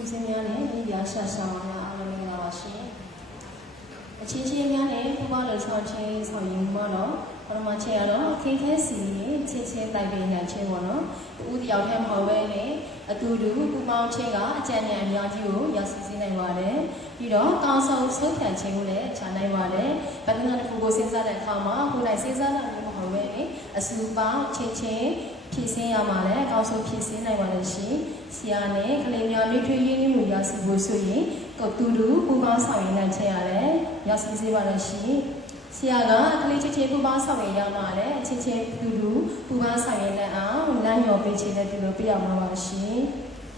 ဦးစင်းများနဲ့မိဖုရားရှာဆောင်များအားလုံးမင်္ဂလာပါရှင်အချင်းချင်းများနဲ့ပူပေါင်းလှဆောင်ခြင်းဆောင်ရင်တော့ပထမချက်ရတော့ခေခဲစီနဲ့ချင်းချင်းတိုက်ပင်ညာချင်းပေါ့နော်ဦးတယောက်တည်းမဟုတ်ပဲနဲ့အတူတူပူပေါင်းခြင်းကအကြံဉာဏ်အများကြီးကိုရောက်စီနိုင်ပါတယ်ပြီးတော့ကောင်းဆုံးဆုံးဖြတ်ခြင်းကိုလည်းချနိုင်ပါတယ်ဗဒနာတစ်ခုကိုစဉ်းစားတဲ့အခါမှာကိုယ်တိုင်စဉ်းစားတာမျိုးမဟုတ်ပဲနဲ့အစုပေါင်းချင်းချင်းဖြည့်ဆင်းရမှာလည်းအကောင်းဆုံးဖြည့်ဆင်းနိုင်ပါလိမ့်ရှင်ဆရာနဲ့ကလေးများမိထွေးရင်းနှီးမှုရရှိဖို့ဆိုရင်ကိုတူတူပူပေါင်းဆောင်ရည်နဲ့ချက်ရတယ်ရရှိစေပါလိမ့်ရှင်ဆရာကကလေးချင်းချင်းပူပေါင်းဆောင်ရည်ရောက်လာတယ်အချင်းချင်းတူတူပူပေါင်းဆောင်ရည်နဲ့အောင်လမ်းညော်ပေးခြင်းနဲ့တူလို့ပြရမှာပါရှင်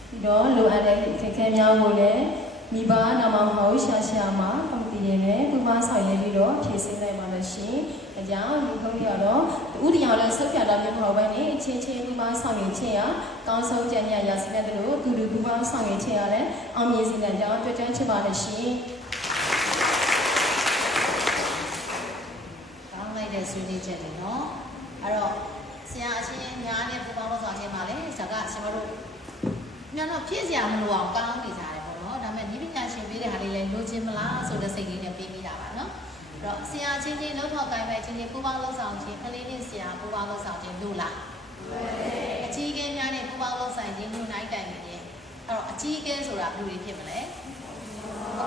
ပြီးတော့လိုအပ်တဲ့ခက်ခဲများကိုလည်းမိဘနာမမဟုတ်ရှာမှာကော်မတီတွေနဲ့ပူပေါင်းဆောင်ရည်ပြီးတော့ဖြည့်ဆင်းနိုင်ပါလိမ့်ရှင်အကြောင်းဒီခုံးရတော့ဥတီအောင်လည်းဆုတ်ပြတာမျိုးမဟုတ်ဘဲနဲ့အချင်းချင်းပူပေါင်းဆောင်ရည်ခြင်းရကောင်းဆုံးကြံ့ညရစီတဲ့တို့တူတူပူပေါင်းဆောင်ရည်ခြင်းရလည်းအောင်မြင်စေတဲ့အကြောင်းတွေ့ကြချပါလိမ့်ရှင်ကောင်းလိုက်တဲ့ဆွေးနွေးချက်တွေနော်အဲ့တော့ဆရာအချင်းများနဲ့ပူပေါင်းလို့ဆောင်ခြင်းပါလေဆရာကဆရာတို့ညတော့ဖြည့်စရာမလိုအောင်ကောင်းနေကြတယ်ပေါ့နော်ဒါပေမဲ့ဒီပညာရှင်ပေးတဲ့ဟာလေးလည်းလိုချင်မလားဆိုတဲ့စိတ်လေးနဲ့ပေးမိတာပါနော်အဲ့တော့ဆရာချင်းချင်းလောက်ထောက်ကိုင်းပဲချင်းချင်းပူပေါင်းလို့ဆောင်ခြင်းကလေးနဲ့ဆရာပူပေါင်းလို့ဆောင်ခြင်းလို့လားအကြီးအကဲများနဲ့ပူပေါင်းလို့ဆိုင်ခြင်းညှိနှိုင်းတိုင်နေတယ်အဲ့တော့အကြီးအကဲဆိုတာဘယ်လိုတွေဖြစ်မလဲ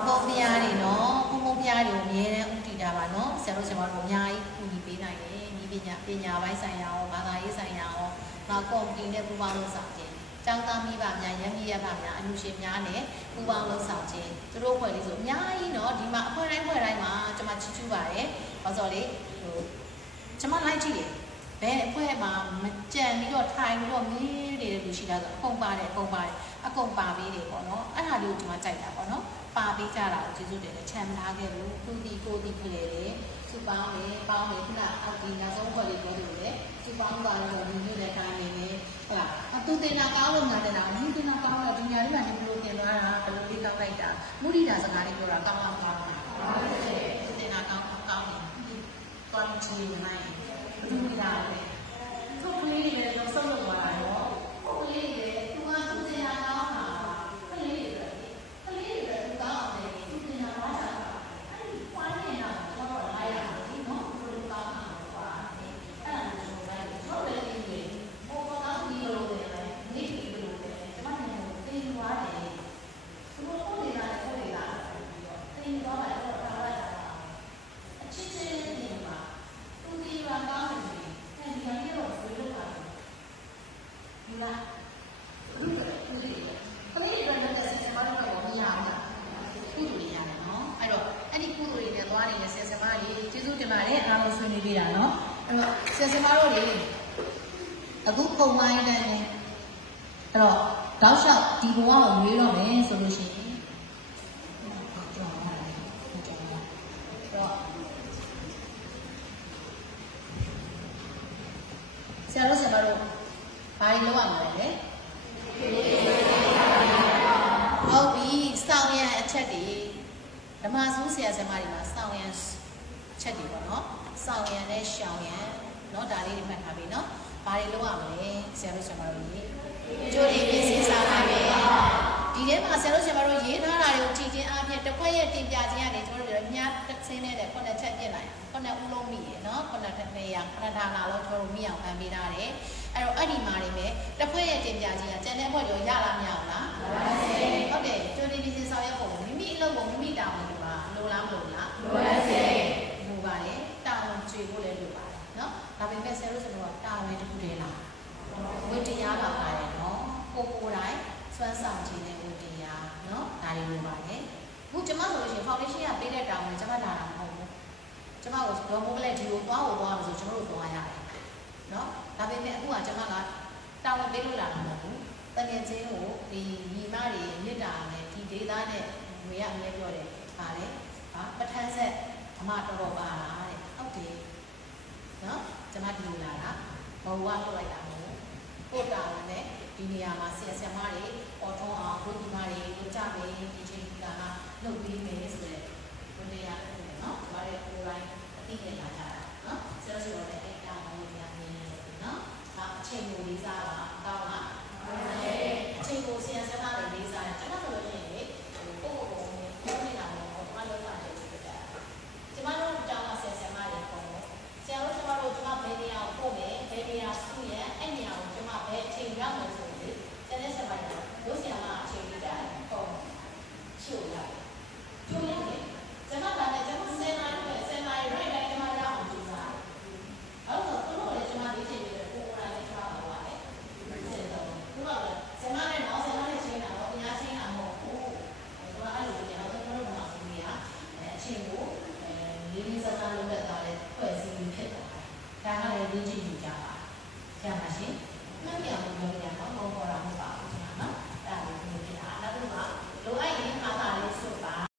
ဘုံဘုရားတွေနော်ဘုံဘုရားတွေကိုအမြဲတမ်းဥတည်တာပါနော်ဆရာတို့ဆရာမတို့အများကြီးဥတည်ပေးနိုင်တယ်ဒီပညာပိုင်းဆိုင်ရာရောဘာသာရေးဆိုင်ရာရောနောက်ကော်မတီနဲ့ပူးပေါင်းလုပ်ဆောင်ခြင်းကျောင်းသားမိဘများရမီးရပါများအလူရှင်များနဲ့ပူးပေါင်းလုပ်ဆောင်ခြင်းသူတို့ဖွဲ့လေးဆိုအများကြီးနော်ဒီမှာအဖွဲ့တိုင်းမှာကျွန်မချီးကျူးပါတယ်ဘာလို့လဲကျွန်မလိုက်ကြည့်တယ်ဘယ်အဖွဲ့မှာမကြံပြီးတော့ထိုင်ပြီးတော့မီးနေတဲ့လူရှိတာဆိုအကုန်ပါတယ်အကုန်ပါပေးတယ်ပေါ့နော်အဲ့ဒါလေးကိုကျွန်မကြိုက်တာပေါ့နော်ပါပေးကြတာကိုကျေးဇူးတင်တယ်ချမ်းသာခဲ့လို့သူဒီကိုဒီကလေးတွေစုပေါင်းတယ်ပေါင်းတယ်ခုနအောက်ဒီနောက်ဆုံးဘက်လေးပြောလို့လေစုပေါင်းသွားလို့ဒီနေ့လည်းတိုင်းနေနေဟုတ်လားအတူတင်တာကောင်းလို့ငါတင်တာမင်းတင်တာကောင်းတော့ဒီညာလေးကလည်းဘယ်လိုတင်သွားတာဘယ်လိုလေးကောင်းလိုက်တာမုဒိတာစကားလေးပြောတာကောင်းလားကောင်းလားတင်တာကောင်းတယ်ကောင်းချင်နိုင်ဘယ်လိုလဲသူ့ကလေးတွေလည်းဆုံးလို့သွားတာရောကလေးတွေသူကသူတင်တာကောင်းတာကလေးတွေကောင်းတယ်သူတင်တာဘာသာအဲ့ဒီပွားနေတာတော့လိုက်ရတယ်နော်ဘယ်လိုကောင်းတာကွာအဲ့ဒါလို့ဆိုလိုက်တော့လည်းဒီလိုဘောကောင်းဒီလိုလေနေဒီလိုလေကျွန်မလည်းတင်သွားတယ်သူတို့ကိုနေတာလည်းတင်သွားတယ်တော့ထားလိုက်တာအချင်းချင်းနေမှာသူဒီကကောင်းတယ်အဲ့ဒီကနေတော့ဘယ်လိုပါလဲဒီလားကလေးတွေလည်းဆက်ဆက်ပါတော့မရဘူးကုသိုလ်တွေရတယ်နော်အဲ့တော့အဲ့ဒီကုသိုလ်တွေနဲ့သွားနေတဲ့ဆရာဆရာမတွေကျေးဇူးတင်ပါတယ်အားလုံးဆွေးနွေးပေးတာနော်အဲ့တော့ဆရာဆရာမတို့တွေအခုပုံမှန်နဲ့အဲ့တော့တောက်လျှောက်ဒီဘဝကိုရွေးတော့မယ်ဆိုလို့ရှိရင်ဆရာတို့ဆရာမတို့ဘာတွေလုပ်ရမလဲဟုတ်ပြီစောင်းရံအချက်တွေဓမ္မစူးဆရာဆရာမတွေမှာစောင်းရံအချက်တွေပေါ့နော်စောင်းရံနဲ့ရှောင်းရံနော်ဒါလေးတွေမှတ်ထားပြီနော်ဘာတွေလုပ်ရမလဲဆရာတို့ဆရာမတို့ရေးကြိုးလေးပြင်ဆင်စားပါမယ်ဒီထဲမှာဆရာတို့ဆရာမတို့ရေးထားတာတွေကိုကြည့်ချင်းအားဖြင့်တစ်ခွက်ရဲ့တင်ပြခြင်းရတယ်ကျွန်တော်တို့ညတစ်ဆင်းနဲ့ခုနှစ်ချက်ပြစ်လိုက်ခုနှစ်ဦးလုံးမိရနော်ခုနှစ်နေရာခုနှစ်ဌာနလုံးကျွန်တော်တို့မိအောင်ဖန်ပေးထားတယ်အဲ့တော့အဲ့ဒီမှာနေမယ်တစ်ခွက်ရဲ့တင်ပြခြင်းကကျန်တဲ့ဘက်ရောရလားမရဘူးလားဟုတ်တယ်ကြိုးလေးပြင်ဆင်ဆောင်ရွက်ဖို့မိမိအလုပ်ကိုမိမိတောင်းလို့ပါလိုလားမလိုလားလိုပါတယ်တောင်းကြွေဖို့လည်းလိုပါတယ်နော်ဒါပေမဲ့ဆရာတို့ဆိုတော့တာဝန်တစ်ခုတည်းလားဝိတရားပါပါတယ်နော်ကိုတိုင်းစွမ်းဆောင်ခြင်းနဲ့ဝိတရားနော်ဒါတွေလိုပါတယ်အခုကျွန်မဆိုလို့ရှိရင် foundation ကပေးတဲ့တာဝန်ကျွန်မလာတာမဟုတ်ဘူးကျွန်မကိုတော့မိုးကလေးဒီကိုသွားလို့ဆိုကျွန်တော်တို့သွားရတယ်နော်ဒါပေမဲ့အခုကကျွန်မကတာဝန်ပေးလို့လာတာမဟုတ်ဘူးတကယ်ချင်းကိုဒီညီမတွေမြစ်တာနဲ့ဒီဒေသနဲ့ငွေရအမြဲပြောတယ်ဟာလေဟာပထန်းဆက်အမတော်တော်ပါလားတဲ့ဟုတ်တယ်နော်ကျွန်မဒီလိုလာတာဘဝထုတ်လိုက်တာမဟုတ်ဘူးပို့တာနဲ့ဒီနေရာမှာဆရာဆရာမတွေပေါ်ထုံးအောင်ဘုရားမတွေတို့ကြမယ်ဒီချိန်ကလုပ်ပြီးမယ်ဆိုတဲ့ဘုရားရတယ်နော်ကျွန်မတို့ကိုယ်တိုင်အသိဉာဏ်လာကြတာနော်ဆရာဆိုတော့လည်းအဲ့ဒါမှမဟုတ်ဗျာနည်းနည်းဆိုနော်အချိန်ကိုလေးစားပါကောင်းလားအချိန်ကိုဆရာဆရာမတွေလေးစားတယ်ကျွန်တော်ဆိုလို့ လေးချင်းယူ